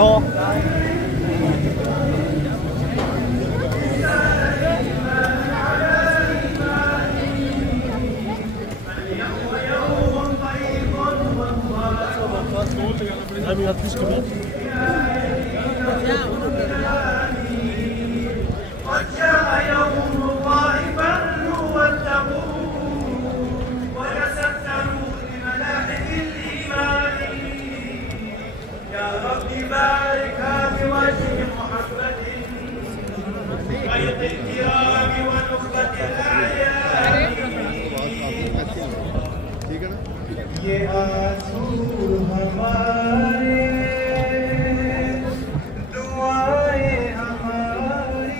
拖。Abi hat nicht gemacht. ये आंसू हमारे, दुआएं हमारी,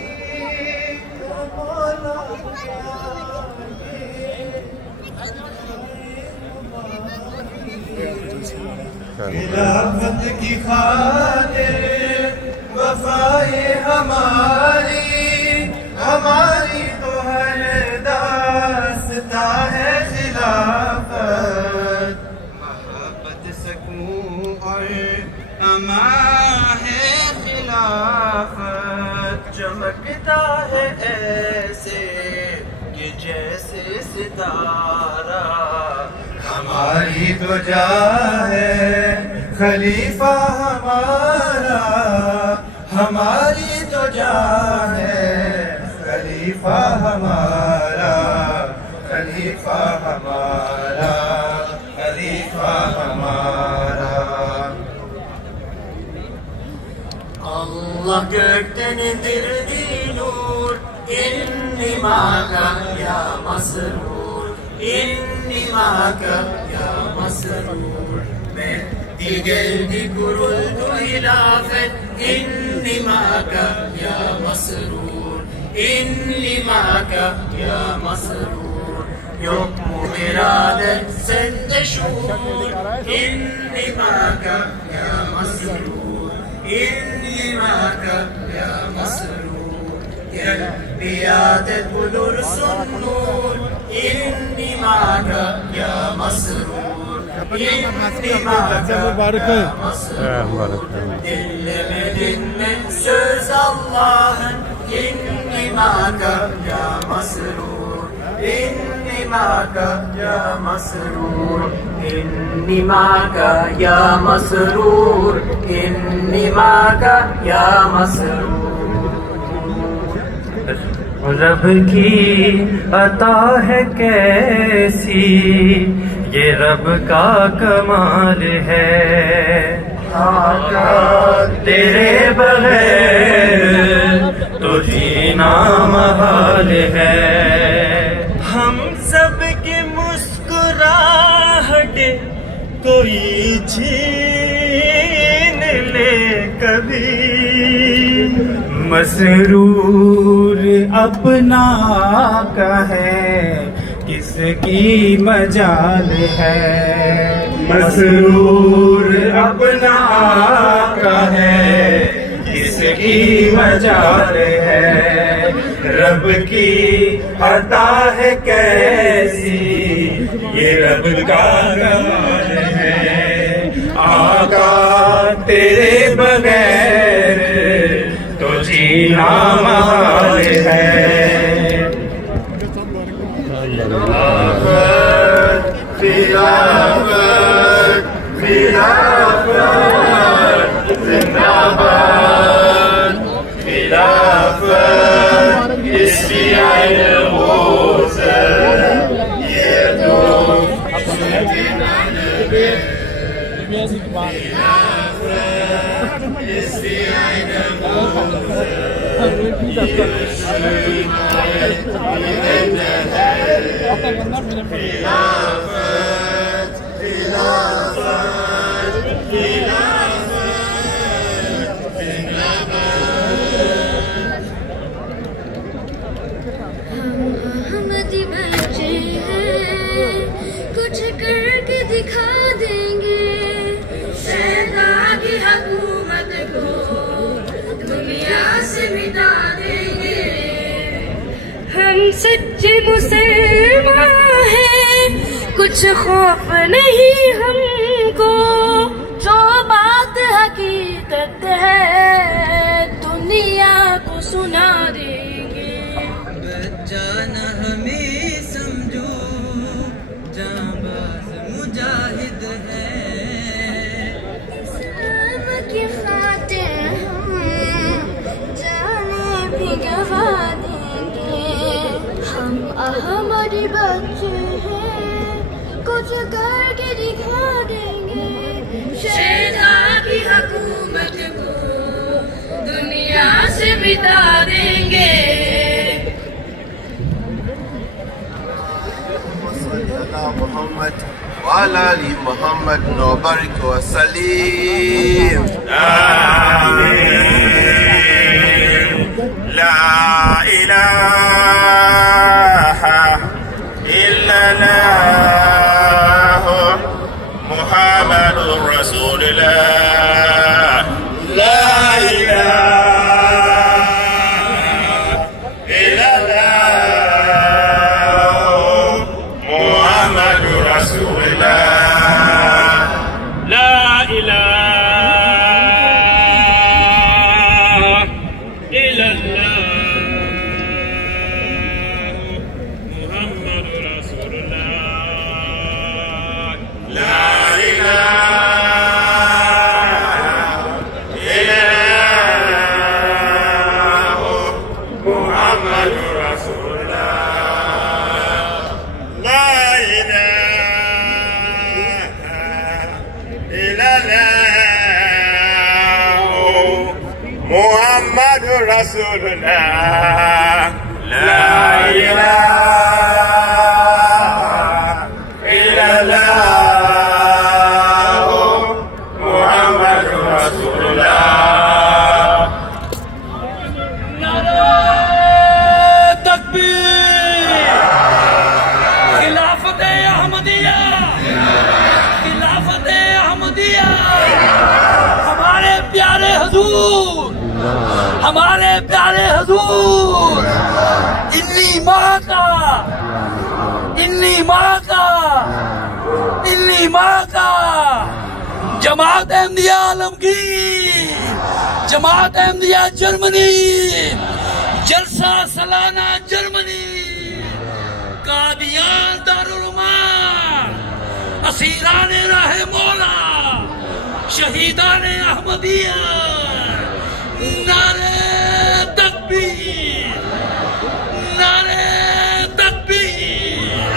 खिलाफत की खातिर वफाए हमारी, हमारी तो हर दास्ता है खिलाफत, मोहब्बत सकूं और अमा है खिलाफत, चमकता है ऐसे कि जैसे सितारा, हमारी तो जा है खलीफा हमारा, हमारी तो जा है खलीफा हमारा, खलीफा हमारा, खलीफा हमारा। Allah gökten indirdi nur, inni ma'aka ya masrur, inni ma'aka ya masrur. Mehdi geldi kuruldu hilafet, inni ma'aka ya masrur, inni ma'aka ya masrur. Yok mu iradet sende şuur, inni ma'aka ya masrur, inni ma'aka ya masrur. Gel biadet bulursun nur, inni ma'aka ya masrur, inni ma'aka ya masrur. Dinlemedin mi söz Allah'ın, inni ma'aka ya masrur, inni ma'aka ya masrur, inni ma'aka ya masrur, inni ma'aka ya masrur. रब की अता है कैसी, ये रब का कमाल है, आका तेरे बगैर तो जीना महल है। हम सब की मुस्कुराहट कोई छीन ले कभी, मसरूर अपना का है किसकी मजाल है, मसरूर अपना का है किसकी मजाल है। रब की अता है कैसी, ये रब का कमाल है, आका तेरे बगैर तो जीना महल है। खिलाफत खिलाफत खिलाफत जिंदाबाद, खिलाफत इसकी आइन मोज़, ये तो खिलाफत इसकी आइन मोज़, खिलाफत खिलाफत खिलाफत अहमदी बच्चे हैं, कुछ करके दिखा देंगे, शैतान की हुकूमत को दुनिया से मिटा देंगे। हम सच्चे मुसलमान हैं, कुछ खौफ नहीं हमको, जो बात हकीकत है बिता देंगे। मोहम्मद वाला अली मोहम्मद नौबरिक वसलीम। ला इलाहा इल्लल्लाह मुहम्मदुर रसूलुल्लाह। ला इलाहा इल्लल्लाह मुहम्मदुर रसूलुल्लाह। ला इलाहा इल्लल्लाह मुहम्मदुर रसूलुल्लाह। ला इलाहा इल्लल्लाह मुहम्मदुर रसूलुल्लाह। ला इलाहा इल्लल्लाह मुहम्मदुर रसूलुल्लाह। ला इलाहा इल्लल्लाह मुहम्मदुर रसूलुल्लाह। नारे तकबीर। खिलाफत अहमदिया, खिलाफत अहमदिया। हमारे प्यारे हुजूर, हमारे प्यारे हुजूर, इन्नी माँ का, इन्नी माँ का, इन्नी माँ का। जमात अहमदिया आलमगीर, जमात अहमदिया जर्मनी, जलसा सालाना जर्मनी, कादियान दारुल उलूम, असीरान राहे मौला, शहीदान अहमदिया। नारे तकबीर, नारे तकबीर।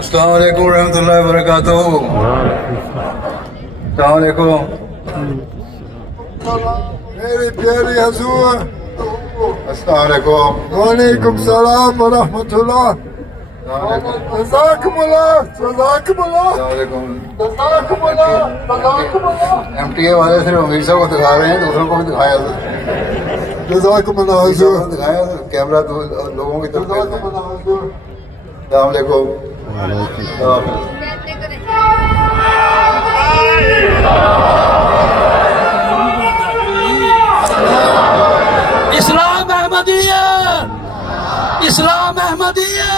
अस्सलाम वालेकुम रहमतुल्लाहि व बरकातुहू। अस्सलाम वालेकुम। मेरी प्यारी हुजूर, अस्सलाम वालेकुम। वालेकुम सलाम व रहमतुल्लाह। जज़ाकुमुल्लाह, जज़ाकुमुल्लाह, जज़ाकुमुल्लाह, जज़ाकुमुल्लाह। MTA वाले सिर्फ अमीर साहब को दिखा रहे हैं, दूसरों को भी दिखाया था। जज़ाकुमुल्लाह हुजूर, दिखाया था कैमरा तो लोगों की तरफ। जज़ाकुमुल्लाह हुजूर। अस्सलाम वालेकुम। इस्लाम अहमदिया, इस्लाम अहमदिया।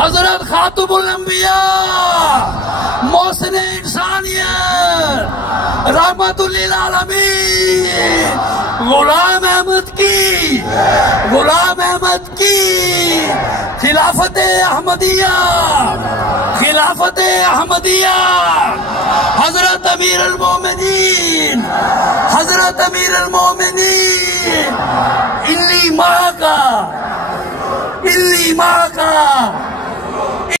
हजरत खातुमुल अंबिया, मोहसिन इंसानियत, रहमतुल लिल आलमीन, गुलाम अहमद की, गुलाम अहमद की खिलाफत अहमदिया, खिलाफत अहमदिया। हजरत अमीर अल मोमिनीन, हजरत अमीर अल मोमिनीन, इन्नी माँ का, इन्नी माँ का